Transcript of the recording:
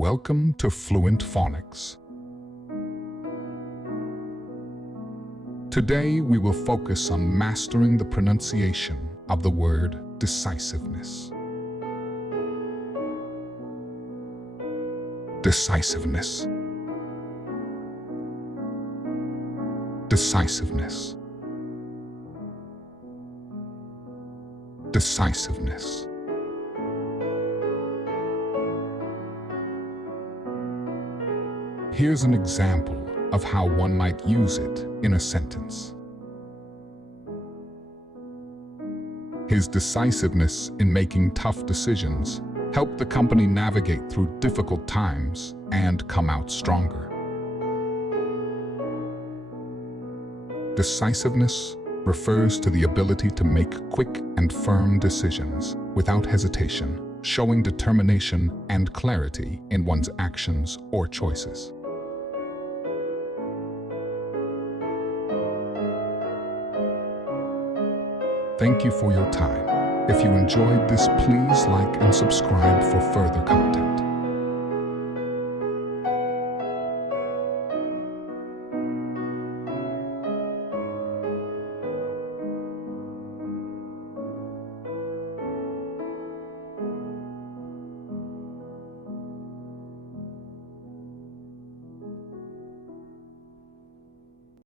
Welcome to Fluent Phonics. Today we will focus on mastering the pronunciation of the word decisiveness. Decisiveness. Decisiveness. Decisiveness. Here's an example of how one might use it in a sentence. His decisiveness in making tough decisions helped the company navigate through difficult times and come out stronger. Decisiveness refers to the ability to make quick and firm decisions without hesitation, showing determination and clarity in one's actions or choices. Thank you for your time. If you enjoyed this, please like and subscribe for further content.